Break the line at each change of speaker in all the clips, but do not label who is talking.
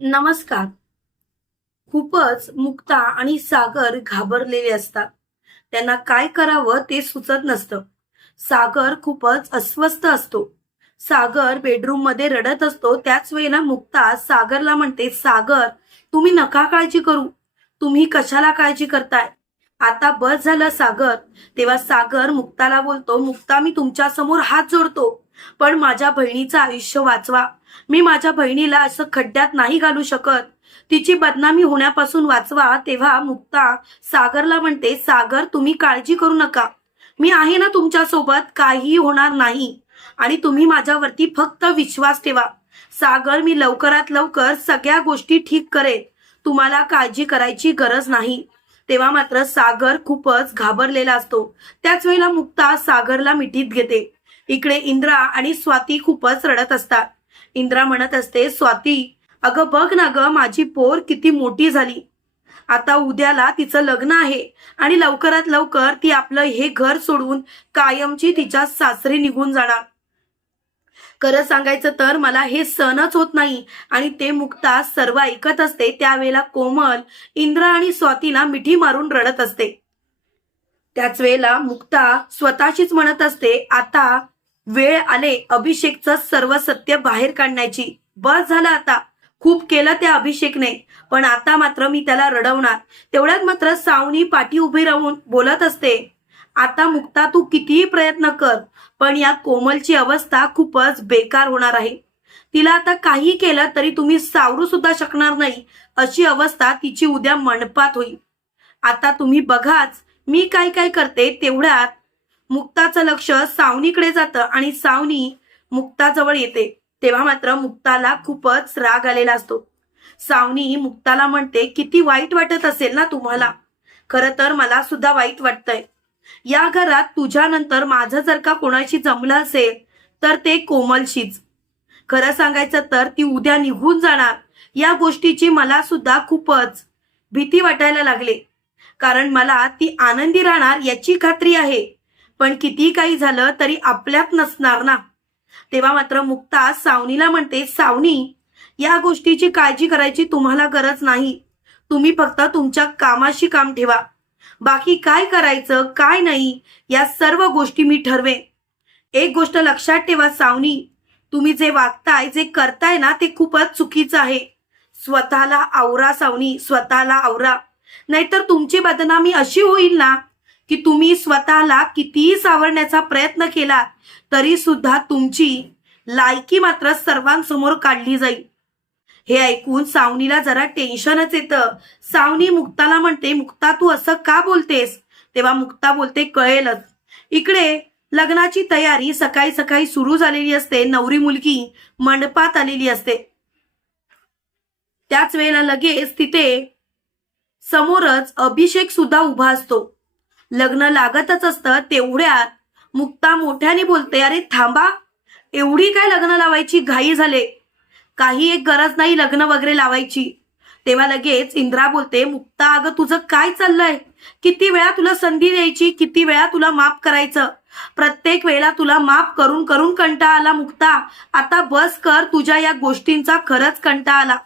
नमस्कार. खूपच मुक्ता आणि सागर घाबरलेले असतात. त्यांना काय करावं ते सुचत नसतं. सागर खूपच अस्वस्थ असतो. सागर बेडरूममध्ये रडत असतो. त्याच वेळेला मुक्ता सागरला म्हणते सागर तुम्ही नका काळजी करू. तुम्ही कशाला काळजी करताय? आता बस झालं सागर. तेव्हा सागर मुक्ताला बोलतो मुक्ता मी तुमच्यासमोर हात जोडतो. पण माझ्या बहिणीचं आयुष्य वाचवा. मी माझ्या बहिणीला असं खड्ड्यात नाही घालू शकत. तिची बदनामी होण्यापासून वाचवा तेव्हा मुक्ता सागरला म्हणते सागर तुम्ही काळजी करू नका. मी आहे ना तुमच्यासोबत काहीही होणार नाही. आणि तुम्ही माझ्यावरती फक्त विश्वास ठेवा. सागर मी लवकरात लवकर सगळ्या गोष्टी ठीक करेन. तुम्हाला काळजी करायची गरज नाही. तेव्हा मात्र सागर खूपच घाबरलेला असतो. त्याच वेळेला मुक्ता सागरला मिठीत घेते. इकडे इंद्रा आणि स्वाती खूपच रडत असतात. इंद्रा म्हणत असते स्वाती अगं बघ ना ग माझी पोर किती मोठी झाली. आता उद्याला तिचं लग्न आहे आणि लवकरात लवकर ती आपलं हे घर सोडून कायमची तिच्या सासरी निघून जाणार. खरं सांगायचं तर मला हे सणच होत नाही आणि ते मुक्ता सर्व ऐकत असते त्यावेळेला कोमल इंद्रा आणि स्वातीला मिठी मारून रडत असते. त्याच वेळेला मुक्ता स्वतःशीच म्हणत असते आता वेळ आले अभिषेकचं सर्व सत्य बाहेर काढण्याची. बस झालं आता. खूप केलं त्या अभिषेकने पण आता मात्र मी त्याला रडवणार. तेवढ्यात मात्र सावनी पाठी उभी राहून बोलत असते आता मुक्ता तू कितीही प्रयत्न कर पण या कोमलची अवस्था खूपच बेकार होणार आहे. तिला आता काही केलं तरी तुम्ही सावरू सुद्धा शकणार नाही अशी अवस्था तिची उद्या मंडपात होईल. आता तुम्ही बघाच मी काय काय करते तेवढ्यात मुक्ताचं लक्ष सावनीकडे जातं आणि सावनी मुक्ताजवळ येते. तेव्हा मात्र मुक्ताला खूपच राग आलेला असतो. सावनी मुक्ताला म्हणते किती वाईट वाटत असेल ना तुम्हाला. खरं तर मला सुद्धा वाईट वाटतंय. या घरात तुझ्यानंतर माझं जर का कोणाशी जमलं असेल तर ते कोमलशीच. खरं सांगायचं तर ती उद्या निघून जाणार. या गोष्टीची मला सुद्धा खूपच भीती वाटायला लागले. कारण मला ती आनंदी राहणार याची खात्री आहे. पण किती काही झालं तरी आपल्यात नसणार ना. तेव्हा मात्र मुक्ता सावनीला म्हणते सावनी या गोष्टीची काळजी करायची तुम्हाला गरज नाही. तुम्ही फक्त तुमच्या कामाशी काम ठेवा. बाकी काय करायचं काय नाही या सर्व गोष्टी मी ठरवेन. एक गोष्ट लक्षात ठेवा सावनी तुम्ही जे वागताय जे करताय ना ते खूपच चुकीचं आहे. स्वतःला आवरा सावनी स्वतःला आवरा. नाहीतर तुमची बदनामी अशी होईल ना की तुम्ही स्वतःला कितीही सावरण्याचा प्रयत्न केला तरी सुद्धा तुमची लायकी मात्र सर्वांसमोर काढली जाईल. हे ऐकून सावनीला जरा टेन्शनच येतं. सावनी मुक्ताला म्हणते मुक्ता तू असं का बोलतेस? तेव्हा मुक्ता बोलते कळेलच. इकडे लग्नाची तयारी सकाळी सकाळी सुरू झालेली असते. नवरी मुलगी मंडपात आलेली असते. त्याच वेळेला लगेच तिथे समोरच अभिषेक सुद्धा उभा असतो. लग्न लागतच असतं तेवढ्यात मुक्ता मोठ्याने बोलते अरे थांबा एवढी काय लग्न लावायची? घाई झाले. काही एक गरज नाही लग्न वगैरे लावायची. तेव्हा लगेच इंद्रा बोलते मुक्ता अगं तुझं काय चाललंय? किती वेळा तुला संधी द्यायची? किती वेळा तुला माफ करायचं? प्रत्येक वेळेला तुला माफ करून करून कंटाळा आला मुक्ता. आता बस कर तुझ्या या गोष्टींचा खरंच कंटाळा आला.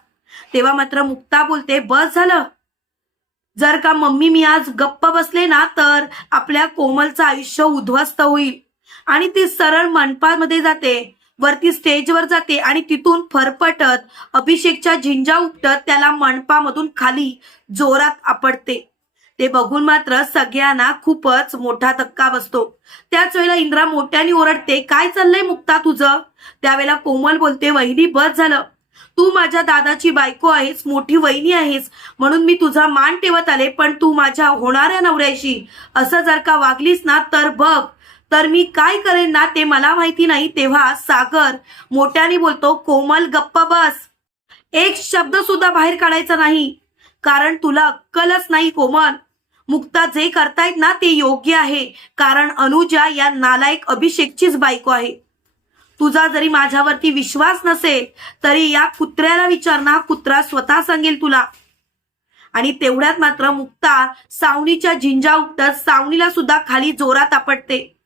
तेव्हा मात्र मुक्ता बोलते बस झालं. जर का मम्मी मी आज गप्प बसले ना तर आपल्या कोमलचं आयुष्य उद्ध्वस्त होईल. आणि ती सरळ मनपामध्ये जाते वरती स्टेजवर जाते आणि तिथून फरफटत अभिषेकच्या झिंजा उपटत त्याला मनपामधून खाली जोरात आपडते ते बघून मात्र सगळ्यांना खूपच मोठा धक्का बसतो. त्याच वेळेला इंद्रा मोठ्याने ओरडते काय चाललंय मुक्ता तुझं? त्यावेळेला कोमल बोलते वहिनी बस झालं. तू माझ्या दादाची बायको आहेस मोठी वहिनी आहेस म्हणून मी तुझा मान ठेवत आले पण तू माझ्या होणाऱ्या नवऱ्याशी असं जर का वागलीस ना तर बघ. तर मी काय करेन ना ते मला माहिती नाही. तेव्हा सागर मोठ्याने बोलतो कोमल गप्प बस. एक शब्द सुद्धा बाहेर काढायचा नाही. कारण तुला अक्कलच नाही कोमल. मुक्ता जे करतायत ना ते योग्य आहे. कारण अनुजा या नालायक अभिषेकचीच बायको आहे. तुझा जरी माझ्यावरती विश्वास नसेल तरी या कुत्र्याला विचार ना कुत्रा स्वतः सांगेल तुला. आणि तेवढ्यात मात्र मुक्ता सावनीच्या झिंजा उठत सावनीला सुद्धा खाली जोरात आपटते.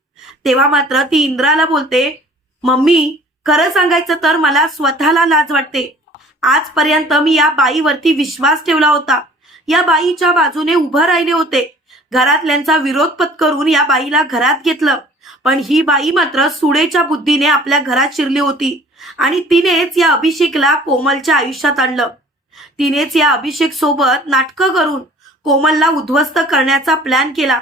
तेव्हा मात्र ती इंद्राला बोलते मम्मी खरं सांगायचं तर मला स्वतःला लाज वाटते. आजपर्यंत मी या बाईवरती विश्वास ठेवला होता. या बाईच्या बाजूने उभं राहिले होते. घरातल्यांचा विरोध पत्करून या बाईला घरात घेतलं. पण ही बाई मात्र सुडेच्या बुद्धीने आपल्या घरात शिरली होती आणि तिनेच या अभिषेकला कोमलच्या आयुष्यात आणलं. तिनेच या अभिषेक सोबत नाटकं करून कोमलला उद्ध्वस्त करण्याचा प्लॅन केला.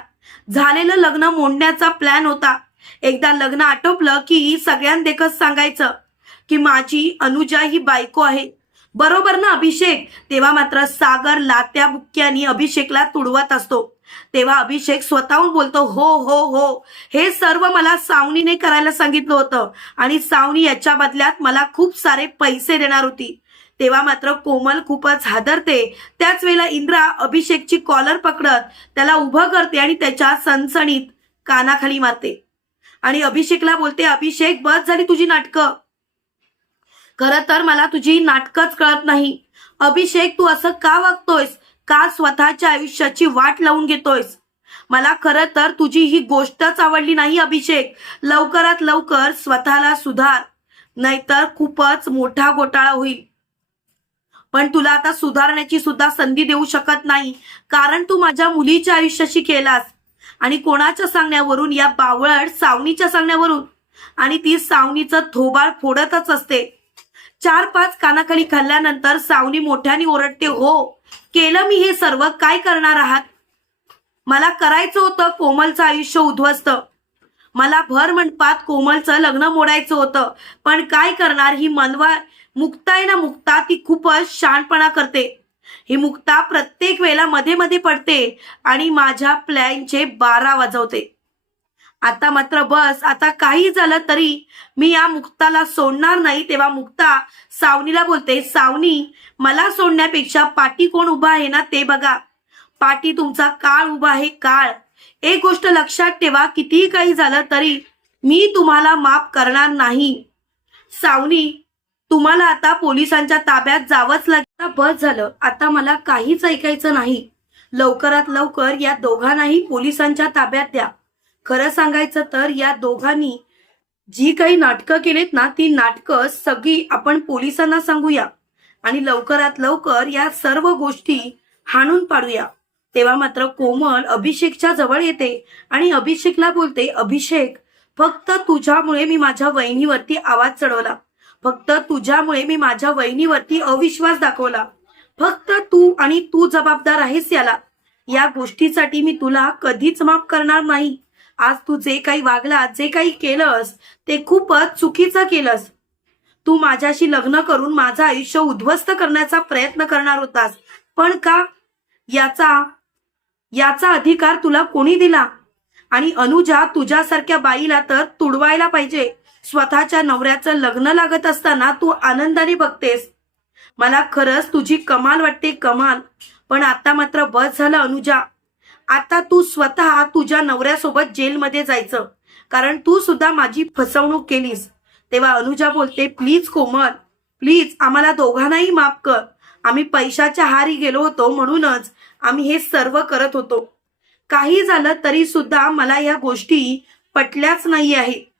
झालेलं लग्न मोडण्याचा प्लॅन होता. एकदा लग्न आटोपलं की सगळ्यांदेखत सांगायचं की माझी अनुजा ही बायको आहे. बरोबर ना अभिषेक? तेव्हा मात्र सागर लात्या बुक्क्यानी अभिषेकला तुडवत असतो. तेव्हा अभिषेक स्वतःहून बोलतो हो हो हो. हे सर्व मला सावनीने करायला सांगितलं होतं आणि सावनी याच्या बदल्यात मला खूप सारे पैसे देणार होती. तेव्हा मात्र कोमल खूपच हादरते. त्याच वेळेला इंद्रा अभिषेकची कॉलर पकडत त्याला उभं करते आणि त्याच्या सणसणीत कानाखाली मारते. आणि अभिषेकला बोलते अभिषेक बस झाली तुझी नाटकं. खरं तर मला तुझी नाटकच कळत नाही. अभिषेक तू असं का वागतोयस? का स्वतःच्या आयुष्याची वाट लावून घेतोयस? मला खरं तर तुझी ही गोष्टच आवडली नाही अभिषेक. लवकरात लवकर स्वतःला सुधार. नाहीतर खूपच मोठा घोटाळा होईल. पण तुला आता सुधारण्याची सुद्धा संधी देऊ शकत नाही. कारण तू माझ्या मुलीच्या आयुष्याशी केलास. आणि कोणाच्या सांगण्यावरून? या बावळट सावनीच्या सांगण्यावरून. आणि ती सावनीचं थोबाळ फोडतच असते. चार पाच कानाखाली खाल्ल्यानंतर सावनी मोठ्याने ओरडते हो केलं मी हे सर्व काय करणार आहात? मला करायचं होतं कोमलचं आयुष्य उद्ध्वस्त. मला भर मंडपात कोमलचं लग्न मोडायचं होतं पण काय करणार ही मनवा मुक्ता आहे ना मुक्ता ती खूपच शानपणा करते. ही मुक्ता प्रत्येक वेळेला मध्ये मध्ये पडते आणि माझ्या प्लॅनचे बारा वाजवते. आता मात्र बस आता काही झालं तरी मी या मुक्ताला सोडणार नाही. तेव्हा मुक्ता सावनीला बोलते सावनी मला सोडण्यापेक्षा पाठी कोण उभा आहे ना ते बघा. पाठी तुमचा काळ उभा आहे काळ. एक गोष्ट लक्षात ठेवा कितीही काही झालं तरी मी तुम्हाला माफ करणार नाही. सावनी तुम्हाला आता पोलिसांच्या ताब्यात जावंच लागेल. बस झालं. आता मला काहीच ऐकायचं नाही. लवकरात लवकर या दोघांनाही पोलिसांच्या ताब्यात द्या. खरं सांगायचं तर या दोघांनी जी काही नाटकं केलीत ना ती नाटकं सगळी आपण पोलिसांना सांगूया आणि लवकरात लवकर या सर्व गोष्टी हाणून पाडूया. तेव्हा मात्र कोमल अभिषेकच्या जवळ येते आणि अभिषेकला बोलते अभिषेक फक्त तुझ्यामुळे मी माझ्या वहिनीवरती आवाज चढवला. फक्त तुझ्यामुळे मी माझ्या वहिनीवरती अविश्वास दाखवला. फक्त तू आणि तू जबाबदार आहेस याला. या गोष्टीसाठी मी तुला कधीच माफ करणार नाही. आज तू जे काही वागला जे काही केलंस ते खूपच चुकीचं केलंस. तू माझ्याशी लग्न करून माझं आयुष्य उद्ध्वस्त करण्याचा प्रयत्न करणार होतास. पण का? याचा याचा अधिकार तुला कोणी दिला? आणि अनुजा तुझ्यासारख्या बाईला तर तुडवायला पाहिजे. स्वतःच्या नवऱ्याचं लग्न लागत असताना तू आनंदाने बघतेस. मला खरंच तुझी कमाल वाटते कमाल. पण आता मात्र बस झालं अनुजा. आता तू स्वतः तुझ्या नवऱ्यासोबत जेलमध्ये जायचं. कारण तू सुद्धा माझी फसवणूक केलीस. तेव्हा अनुजा बोलते प्लीज कोमल प्लीज आम्हाला दोघांनाही माफ कर. आम्ही पैशाच्या हारी गेलो होतो म्हणूनच आम्ही हे सर्व करत होतो. काही झालं तरी सुद्धा मला या गोष्टी पटल्याच नाही आहे.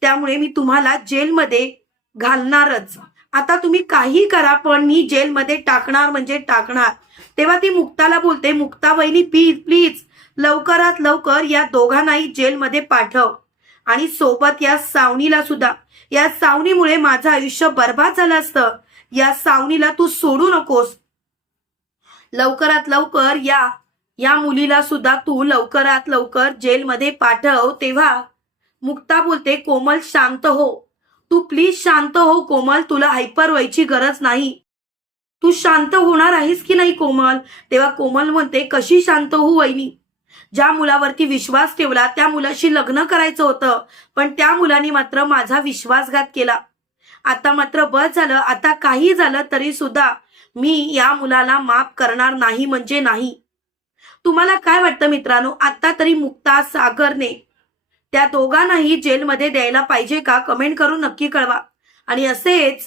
त्यामुळे मी तुम्हाला जेलमध्ये घालणारच. आता तुम्ही काही करा पण मी जेलमध्ये टाकणार म्हणजे टाकणार. तेव्हा ती मुक्ताला बोलते मुक्ता वहिनी प्लीज प्लीज लवकरात लवकर या दोघांनाही जेलमध्ये पाठव. आणि सोबत या सावनीला सुद्धा. या सावनीमुळे माझं आयुष्य बर्बाद झालं असतं. या सावनीला तू सोडू नकोस. लवकरात लवकर या या मुलीला सुद्धा तू लवकरात लवकर जेलमध्ये पाठव. तेव्हा मुक्ता बोलते कोमल शांत हो. तू प्लीज शांत हो कोमल. तुला हायपर व्हायची गरज नाही. तू शांत होणार आहेस की नाही कोमल? तेव्हा कोमल म्हणते कशी शांत हो वहिनी? ज्या मुलावरती विश्वास ठेवला त्या मुलाशी लग्न करायचं होतं. पण त्या मुलाने मात्र माझा विश्वासघात केला. आता मात्र बस झालं आता काही झालं तरी सुद्धा मी या मुलाला माफ करणार नाही म्हणजे नाही. तुम्हाला काय वाटतं मित्रांनो? आता तरी मुक्ता सागरने त्या दोघांनाही जेलमध्ये द्यायला पाहिजे का? कमेंट करून नक्की कळवा. आणि असेच